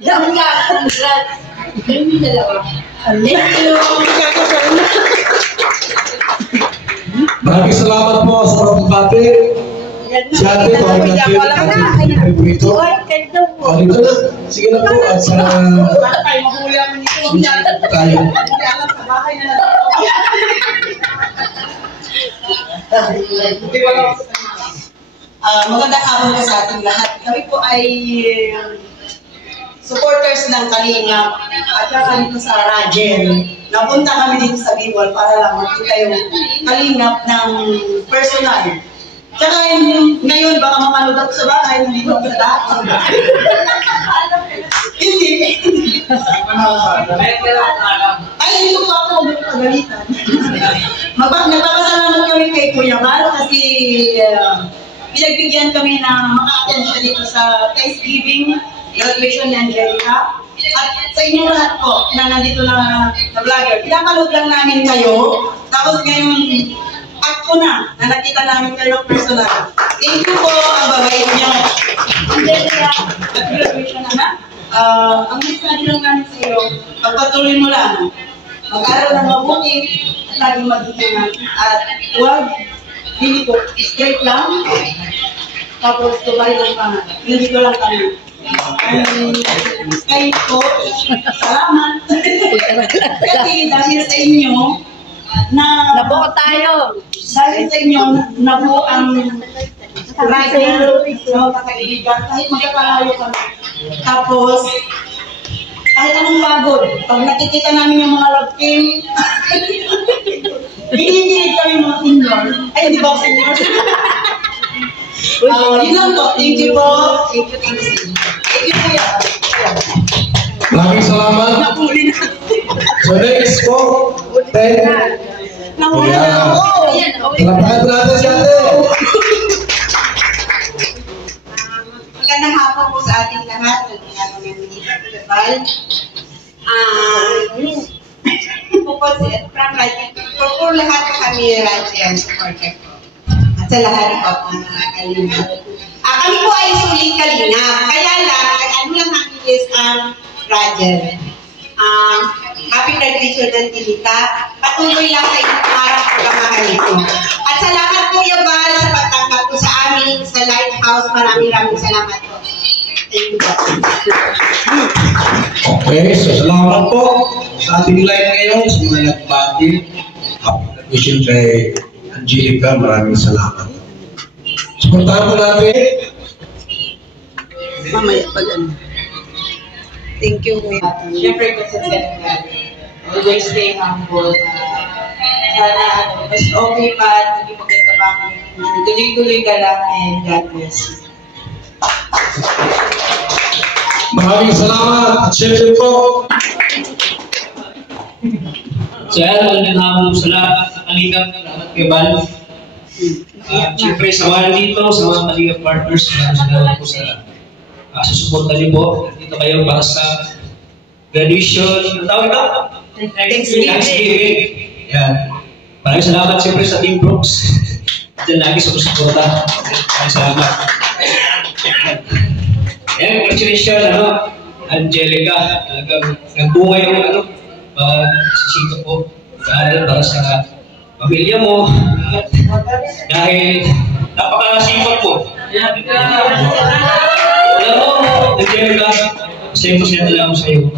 Yan nga, congrats. Yung dalawa. Thank you. Maraming salamat po sa mga pagbati. Si ate, tawag natin ang ito. O, dito na. Sige na po. At sa... tayo. Magandang hapon po sa ating lahat. Kami po ay supporters ng Kalingap at saka dito sa Rajel. Napunta kami dito sa Bicol para lang makita yung Kalingap ng personal. Tsaka ngayon baka mapanood ako sa bahay, nandito ako sa dati. Hindi. Ay, hindi ko pa ako magpagalitan. Nagpapasalamat kami kay Kuya Mar kasi pinagbigyan kami na maka-attend siya dito sa Thanksgiving graduation ni Angelica. At sa inyong lahat po na nandito na vlogger, pinapanood lang namin kayo. Tapos ngayon, ako na nakita namin kayo personal. Thank you po, ang babait niyo. Angelica, at graduation na. Ang message lang namin sa iyo, pagpatuloy mo lang. Mag-aral ng mabuti at laging mag-ingat. At huwag, hindi po, straight lang. Tapos tuloy lang pangat. Hindi ko lang kami. Kayo po, salamat. Kasi dahil sa inyo, Nabuo tayo. dahil sa inyo, nabuo ang Rajel, kakaibigan, kahit magkakalayo kami. Tapos, kahit anong pagod, pag nakikita namin yung mga love team, hinihilig kami mga senior. Ay, hindi ba senior? Yun lang po. Thank you po. Thank you. Thank you, Kuya. Maraming salamat. Napuli na. So next po, Nahuli na ako. Talapakan natin si ate. Magandang hapon po sa ating lahat. Nagkakaroon ng Minister Kulebal. Po lahat po kami Rajel supporter po. At sa lahat po mga Kalingap. Kami po ay sulit Kalingap. Kaya lang, ano lang namin is Rajel. Happy graduation ng Tilita. Patuloy lang sa inyong parang pagkamahal ito. At salamat po Yabal sa pagtanggap po sa amin sa Lighthouse. Maraming salamat po. Thank you po. Okay, so salamat po sa ating live ngayon, sa mga nagbati. Happy graduation kay Angelica, maraming salamat. Suportahan po natin. Mamaya pag ano. Thank you. Siyempre po sa Senegal, always stay humble. Sana mas okay pa, hindi maganda ba tuloy-tuloy ka lang and God bless you. Maraming salamat. At syempre po, Sir, magandang hapon sa lahat sa Kalingap, salamat kay Bal. Siyempre sa mga dito, sa mga Kalingap partners, salamat po sa susuporta niyo po. Dito kayo para sa graduation. Ang tawag ito? Thanksgiving. Yan. Maraming salamat siyempre sa Team Brooks. Diyan lagi sa susuporta. Maraming salamat. Yan, congratulations, Angelica. Talagang nagbungay yung sisito po. Dahil para sa pamilya mo. Dahil napakasipag po. Alam mo, Angelica, masaya talaga ako sa iyo.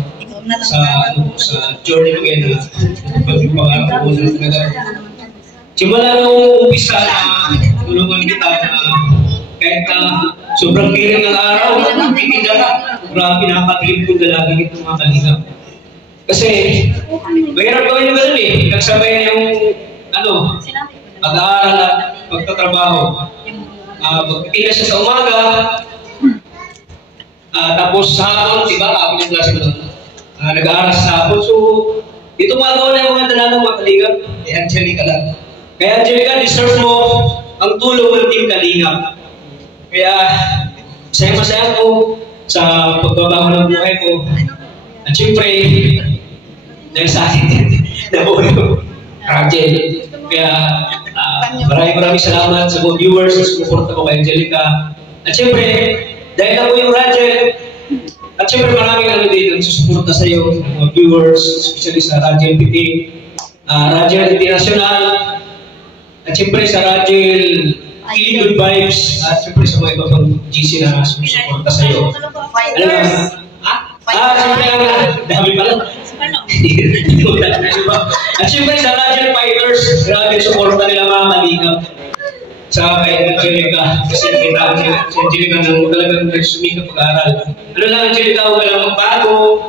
Sa journey ko ngayon na pag-pangarap ko na talaga. Simula nung umpisa na tulungan kita na kahit sobrang piling ng araw, hindi na grabe nakakabilib ko na lagi itong mga Kalingap. Kasi, mahirap gawin yung gano'n eh. Nagsabay yung, pag-aaral at pagtatrabaho. Magpipila siya sa umaga, tapos sa hapon, diba, kapit yung klase ko nag-aaral sa hapon. So, ito magawa na yung mga dalang mga Kalingap, eh, Angelica lang. Kaya Angelica, deserve mo ang tulong ng Team Kalingap. Kaya, masaya ko sa pagbabago ng buhay ko. At syempre, dahil sa akin, nabuo Rajel. Kaya, maraming salamat sa mga viewers, sa support ko kay Angelica. At syempre, dahil ako yung Rajel, At syempre maraming ano din ang susuporta sa iyo, mga viewers, especially sa Radial PT, Radial International, at syempre sa Radial Feeling Good Vibes, at syempre sa mga iba pang GC na susuporta sa iyo. Ano lang? Syempre dami pala. At syempre sa Radial Fighters, grabe suporta nila mga kalingap. Sa kay Angelica, kasi nakita ko si Angelica nang talagang nagsumikap pag-aaral. Ano lang Angelica, huwag lang magbago.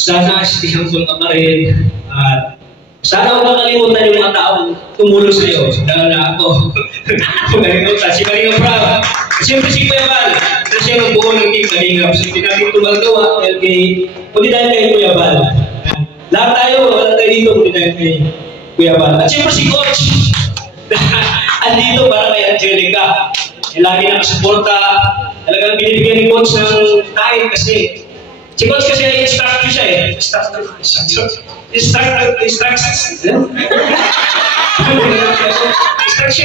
Sana stihang ka pa rin. At sana huwag makalimutan yung mga taong tumulong sa iyo. Dahil na ako. Kung si Kalinga Prab. Siyempre si Kuya Bal. Na siya magbuo ng Team Kalingap. So hindi namin tumagawa dahil kundi dahil kay Kuya Bal. Lahat tayo dito kundi dahil kay Kuya Bal. At siyempre si Coach. Andito para kay Angelica. Lagi nakasuporta. Talagang binibigyan ni Coach ng time kasi si Coach kasi ay instructor siya eh. Instruction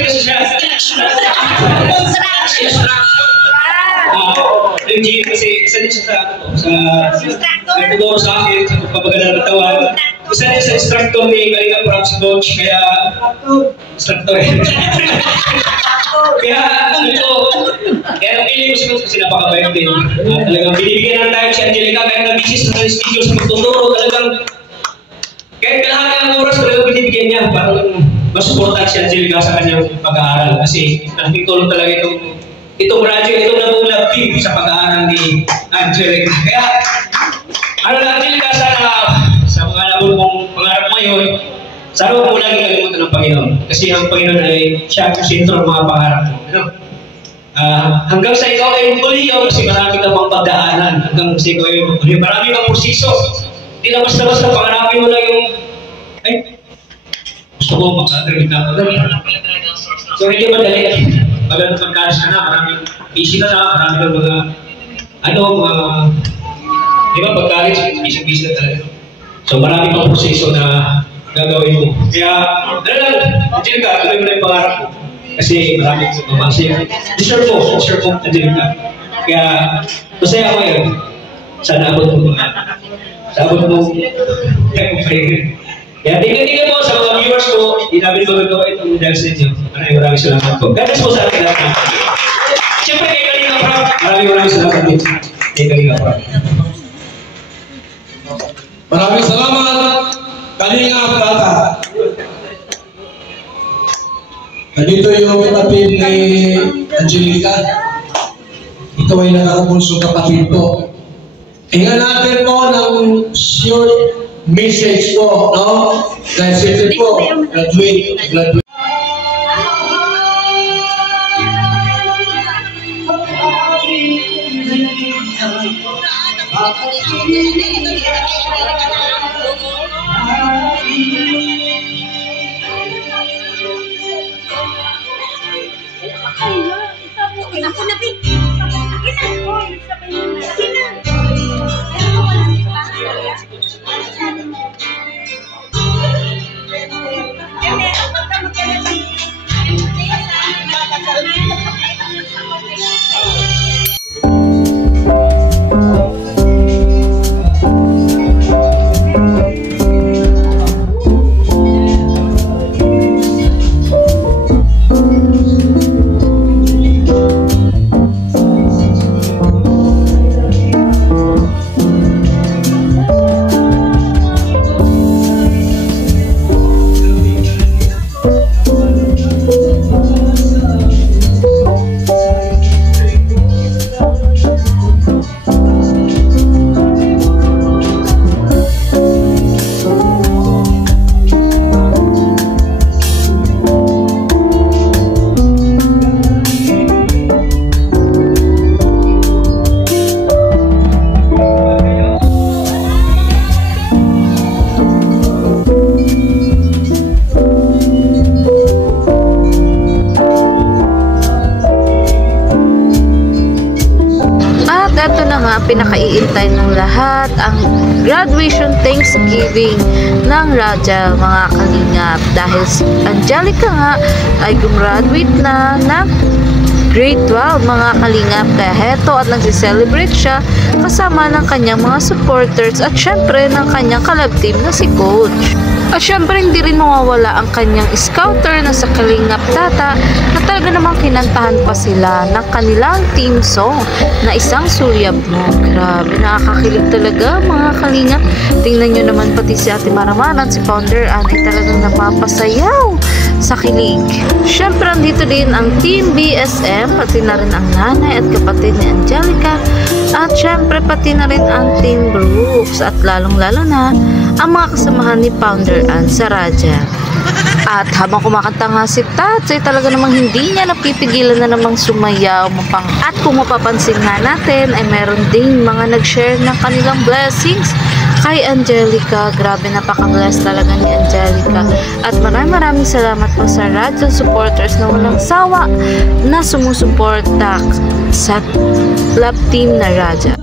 kasi siya. Kasi isa din siya sa nagtuturo sa akin sa pagpapaganda ng katawan. Isa din sa instructor ni Kalinga Prab si Coach. Kaya instructor eh. Kaya napili ko si Coach kasi napakabait din. Talagang binibigyan ng time si Angelica kahit na-busy sa studio sa magtuturo. Talagang kahit kalahati ng oras talagang binibigyan niya para masuportahan si Angelica sa kanyang pag-aaral. Kasi malaking tulong talaga itong radyo, itong nabulag team sa pag-aaral ni Angelica. Kaya ano na Angelica, sana sa mga nabul mong pangarap ngayon, sana huwag mo lagi kalimutan ng Panginoon. Kasi ang Panginoon ay siya ang sentro ng mga pangarap mo. Hanggang sa ikaw ay magkuliyaw kasi marami kang mga pagdaanan. Hanggang sa ikaw ay magkuliyaw. Marami kang proseso. Hindi na basta-basta pangarapin mo lang yung gusto ko mag-graduate na ako. So hindi madali. Magandang pagkakas ka na, maraming busy ka na, maraming mga di ba pag-college, busy na talaga. So marami pang proseso na gagawin mo. Kaya, Angelica, gagawin mo na yung pangarap mo. Kasi maraming mamasiya. Deserve mo, Angelica. Kaya, masaya ako yun. Sana abot mo. Kaya tingnan mo sa mga viewers ko, hindi namin magagawa itong dahil sa inyo. Maraming salamat po. God bless po sa ating lahat. Siyempre kay Kalinga Prab, maraming salamat din kay Kalinga Prab. Maraming salamat, Kalinga Prata. Nandito yung kapatid ni Angelica. Ito ay nakakapulsong kapatid ko. Hingan natin po ng short message po, no? Dahil siyempre po, graduate. pinakaiintay ng lahat ang graduation Thanksgiving ng Raja, mga kalingap, dahil si Angelica nga ay gumraduate na ng grade 12 mga kalingap. Kaya heto at nagsiselebrate siya kasama ng kanyang mga supporters at syempre ng kanyang kalab team na si Coach. At syempre hindi rin mawawala ang kanyang scouter na sa Kalingap Tata na talaga namang kinantahan pa sila ng kanilang team song na Isang Sulyap Mo. Grabe, nakakakilig talaga mga kalingap. Tingnan nyo naman pati si Ate Maramaran, si Founder Ann ay talagang napapasayaw sa kilig. Syempre andito din ang Team BSM, pati na rin ang nanay at kapatid ni Angelica, at syempre pati na rin ang Team Brooks at lalong-lalo na ang mga kasamahan ni Founder Ann sa Radya. At habang kumakanta nga si Tats ay talaga namang hindi niya napipigilan na namang sumayaw mapang. At kung mapapansin nga natin ay meron ding mga nag-share ng kanilang blessings kay Angelica. Grabe, napaka-bless talaga ni Angelica. At maraming salamat po sa Radya supporters na walang sawa na sumusuporta sa love team na Radya.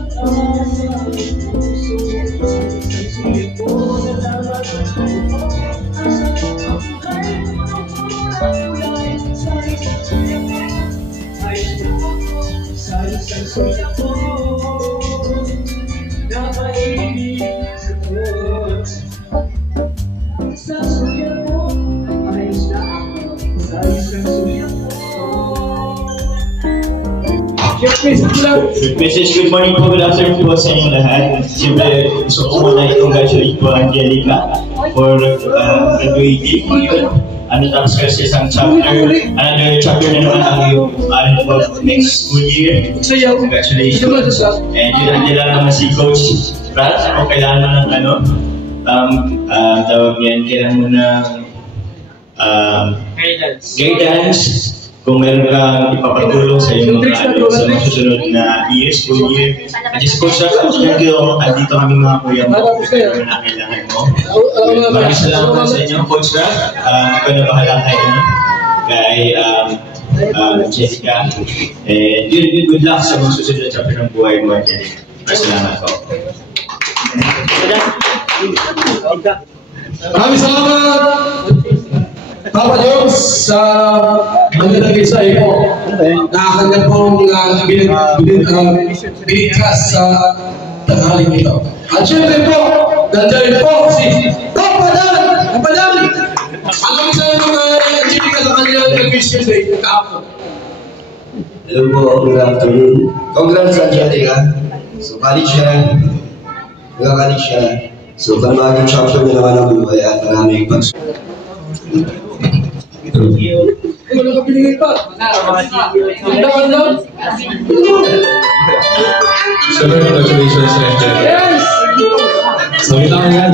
Good message, good morning po, good afternoon po sa inyong lahat. Siyempre, gusto ko muna i-congratulate po Angelica for graduating. Tapos kasi isang chapter, another chapter na naman ang yung next school year. Congratulations. And yun, Angela naman si Coach Brad, kung kailangan mo ng tawag niyan, kailangan mo ng guidance. Kung meron kang ipapatulong sa iyong mga sa mga susunod na years, school year. At just Coach Brad, andito kami mga kuya mo kung meron na kailangan mo. Maraming salamat sa inyo, Coach Brad. Ako na bahala kay Jessica. And good luck sa mga susunod na chapter ng buhay mo, Angelica. Salamat po. Maraming salamat, Papa Jones, sa magandang sa iyo na kanya pong binigkas sa tanghaling ito. At syempre po, nandiyan po si Papa Dan! Papa Dan! Alam sa mga Angelica sa kanyang Christian Day, kahapon. Hello po, good afternoon. Congrats Angelica. So, college siya. Nag-college siya. So, maging chapter na naman ang buhay at maraming pagsusunod. Wala ka pinigay pa. So, congratulations sa Angelica. Yes! So, yun lang yan.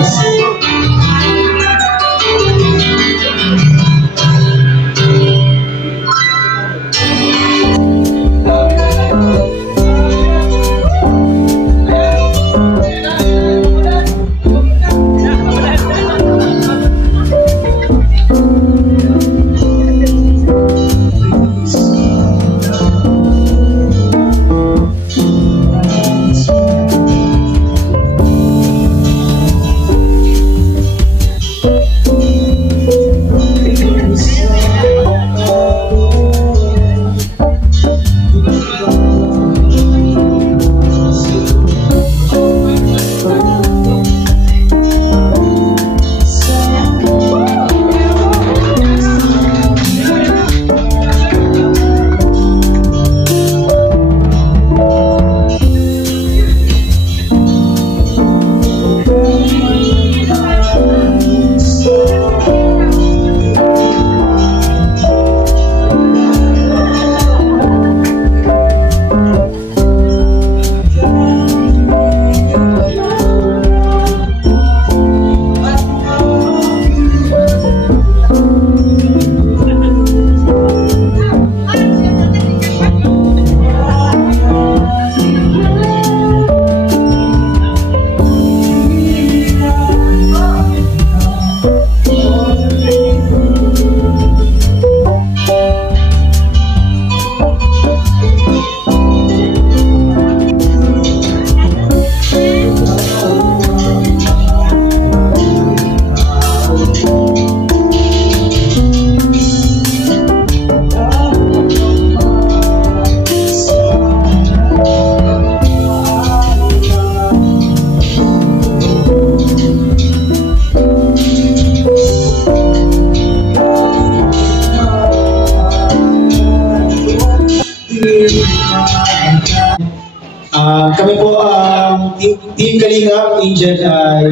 Team Kalingap, Angel, ay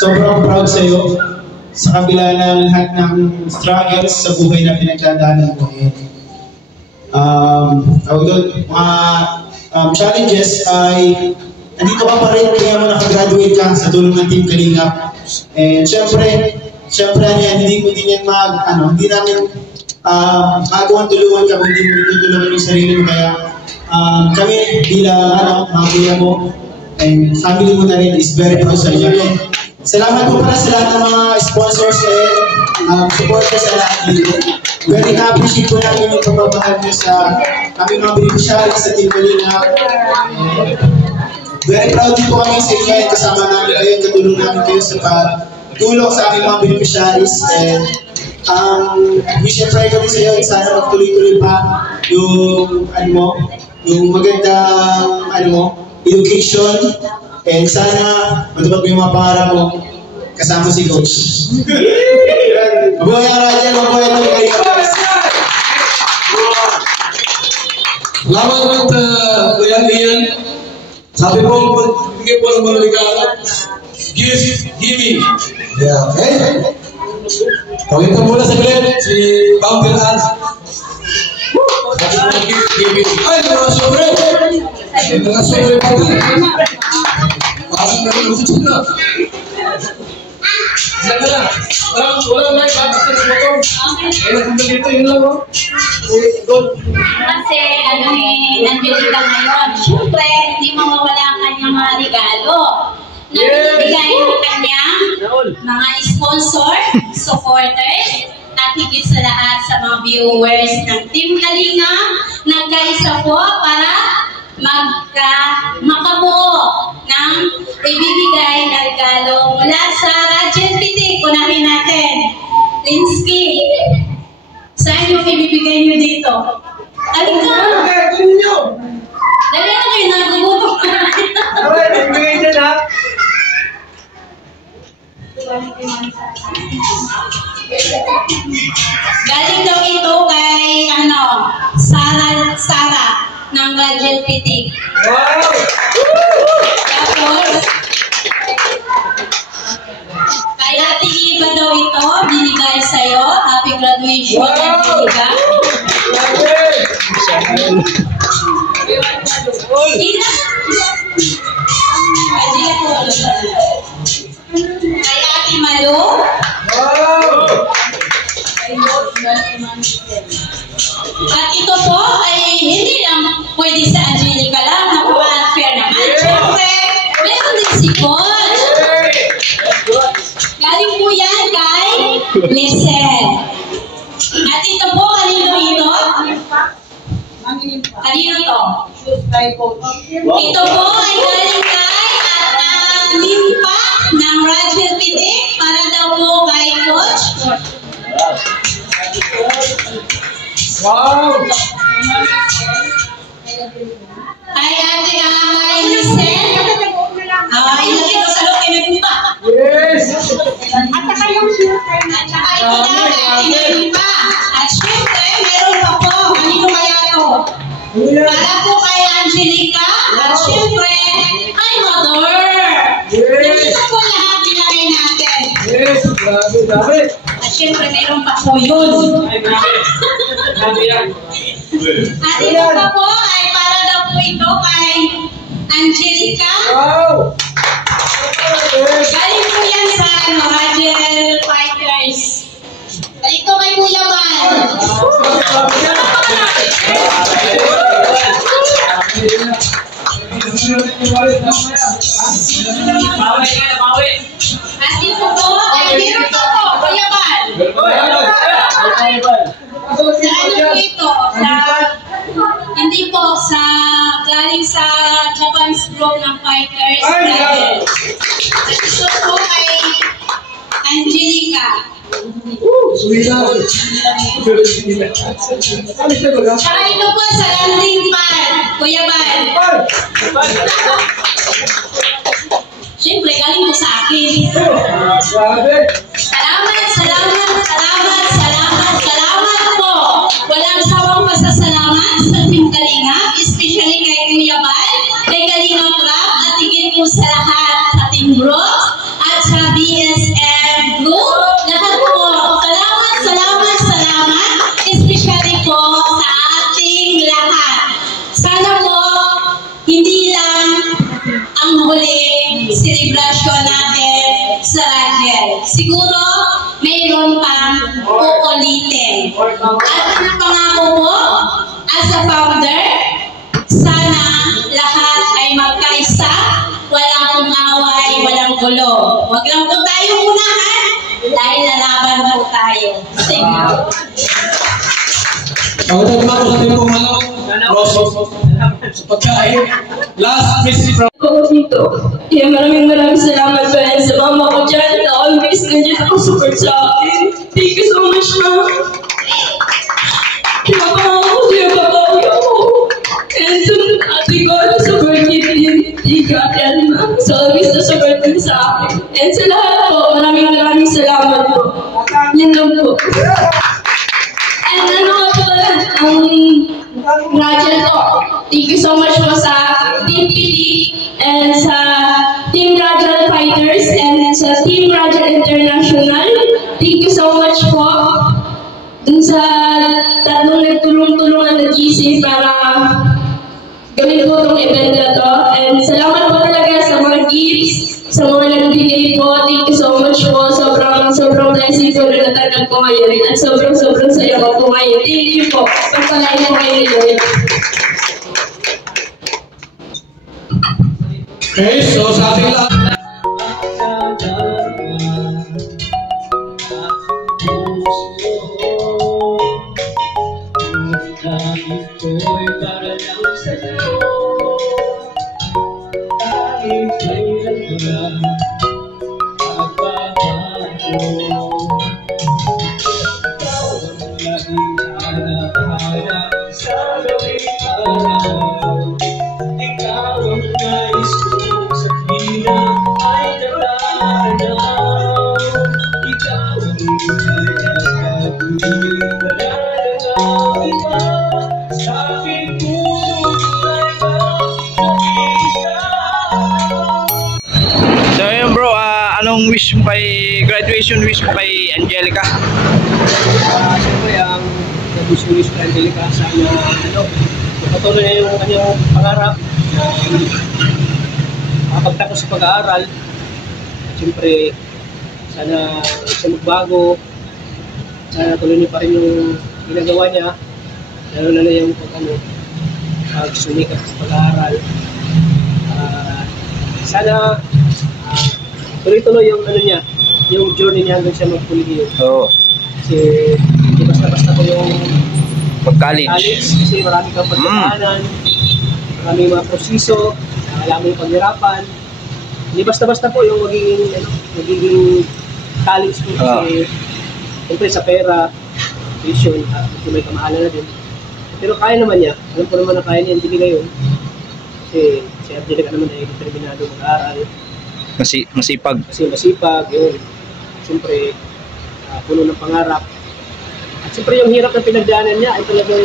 sobrang proud sa iyo sa kabila ng lahat ng struggles sa buhay na pinagdadaanan mo. Mga challenges ay nandito ka pa rin kaya mo nakagraduate ka sa tulong ng Team Kalingap. And syempre hindi ko din yan hindi namin magawang tulungan ka kung hindi mo tutulungan yung sarili mo. Kaya kami bilang mga kuya mo and family mo na rin is very proud sa inyo. Salamat po pala sa lahat ng mga sponsors and supporters sa lahat dito. Very na-appreciate ko namin yung pagmamahal nyo sa aming mga beneficiaries sa Team Kalingap. Very proud din po kami sa inyo at kasama namin kayo, katulong namin kayo sa pagtulong sa aming mga beneficiaries. And wish and pray kami sa iyo at sana magtuloy-tuloy pa yung magandang education. And sana matupad mo yung mga pangarap mo kasama si Coach. Mabuhay ang Rajel, mabuhay ang Kalingap. Salamat Kuya Ian. Sabi po, bigay po ng mga regalo. Giving. Yeah, okay? Tawin ko muna sa clip, si Bumper Hans. Giving. Ay, mga sobre! Mga sobre pa rin. Pasok na rin usip na. Diyan na lang. Walang may batas na sa motor. Kaya kung dito, yun lang. Kasi Angelica ngayon, syempre, hindi mawawala ang kanyang mga regalo na binibigay ng kanyang mga sponsor, supporters, at higit sa lahat sa mga viewers ng Team Kalingap, nagkaisa po para makabuo ng ibibigay na regalo mula sa Rajel Pitik. Unahin natin, Linsky. Saan yung ibibigay nyo dito? Alika! Dali na kayo, nagugutom ka. Ibigay dyan ha? Galing daw ito kay, Sara ng Rajel Pitik. Wow! Tapos, kay Ate Iba daw ito, binigay sa'yo. Happy graduation, Angelica. Kay Ate Malu. At ito po ay hindi lang pwede sa Angelica lang. Napaka-unfair naman. Siyempre, meron din si Coach. Galing po yan kay Lisel. At ito po, kanino ito? Kanino to? Ito po ay galing kay Limpa ng Rajel Pitik para daw po kay Coach. Wow! Kay Ate Lisel. Ilagay ko sa loob kay Nagumpa. Yes! At saka yung shooter na. At saka ito na kay Ate Nagumpa. At syempre, meron pa po. Kanino kaya ito? Para po kay Angelica. At syempre, kay Mother. Dito po lahat nilagay natin. Yes! Grabe, grabe! At syempre, meron pa po yun. Grabe yan. At ito pa po ay para daw po ito kay Angelica. Wow! Galing po yan sa Rajel Fighters. Ito kay Kuya Bal. At ito po ay meron pa po, Kuya Bal. Sa ano po ito? Hindi po, galing sa Japan's group ng fighters. At ito po kay Angelica. Saka ito po sa landing pad, Kuya Bal. Siyempre, galing po sa akin. Salamat po. Walang sawang pasasalamat sa Team Kalingap, especially kay Kuya Bal, kay Kalingap Rap, at higit po sa ating group at sa BSM group. Lahat po, salamat, especially po sa ating lahat. Sana po, hindi lang ang huling celebration natin sa Radiel. Siguro, mayroon pang uulitin. At ang pangako po, as a founder, sana lahat ay magkaisa, walang away, walang gulo. Huwag lang po tayo unahan dahil lalaban po tayo. Thank you. Pagkatapos naman sa ating pong process sa pagkain. Last message from ako dito. Kaya maraming salamat po yan sa mama ko dyan na always nandiyan ako support sa akin. Thank you so much, ma'am. Pinapangako ko siya babawi ako. And sa ate ko na support din. Ika, yan, ma'am. So always na support din sa akin. And sa lahat po, maraming salamat po. Yan lang po. And ano nga po pala, Radiel po. Thank you so much po sa Team PD and sa Team Radiel Fighters and sa Team Radiel International. Thank you so much po dun sa tatlong nagtulong-tulungan na GC para gawin po itong event na to. And salamat po talaga sa mga gifts, sa mga nagbigay po. Thank you so much po. Sobrang blessing po na natanggap ko ngayon. At sobrang saya ko po ngayon. Thank you po. Pagpalain po kayo ni Lord. Okay, so sa ating lahat. Anong wish mo kay graduation wish mo kay Angelica? Siyempre ang graduation wish kay Angelica sana patuloy na yung kanyang pangarap na makapagtapos sa pag-aaral. Siyempre sana siya magbago, sana tuloy niya pa rin yung ginagawa niya, lalo na yung pagsumikap sa pag-aaral. Sana tuloy-tuloy yung niya, yung journey niya hanggang siya mag-college. Oo. Kasi hindi basta-basta ko yung pag-college. Kasi marami kang pagkakaanan, maraming mga proseso, alam mo yung paghirapan. Hindi basta-basta po yung magiging college po kasi siyempre sa pera, tuition, may kamahalan na din. Pero kaya naman niya, alam ko naman na kaya niya, hindi ngayon. Kasi si Angelica naman ay determinado mag-aaral. Masipag. Kasi masipag, yun. Siyempre, puno ng pangarap. At siyempre yung hirap na pinagdaanan niya ay talagang,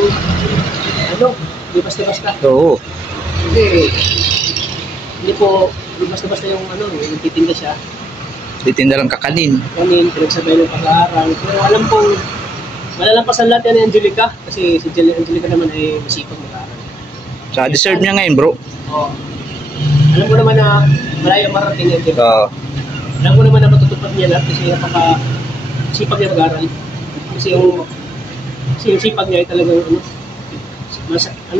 hindi basta-basta. Oo. Hindi basta-basta yung nagtitinda siya. Titinda lang kakanin. Pinagsabay ng pag-aaral. Pero alam kong, malalampasan lahat yan ni Angelica. Kasi si Angelica naman ay masipag mag-aaral. Sa deserve niya ngayon, bro. Oo. Alam ko naman na malayo marating yan, di ba? Alam ko naman na matutupad niya lahat kasi napaka-sipag niya mag-aaral. Kasi yung sipag niya ay talagang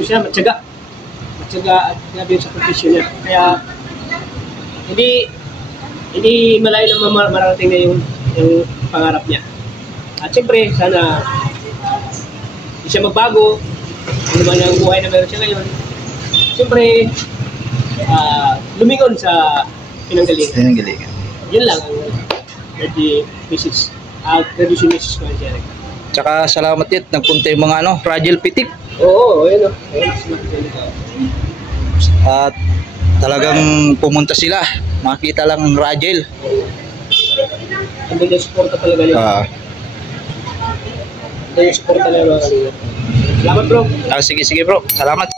siya, matyaga. Matyaga at grabe yung sa profession niya. Kaya hindi malayo na marating na yung pangarap niya. At siyempre, sana hindi siya magbago. Ano man ang buhay na meron siya ngayon. Siyempre, lumingon sa pinanggalingan. Yun lang ang graduation message ko, Angelica. Tsaka salamat yun, nagpunta yung mga Radiel Pitik. Oo, ayun At talagang pumunta sila, makita lang ang Radiel. Andun yung suporta talaga yun. Andun yung suporta talaga. Salamat bro. Sige bro, salamat.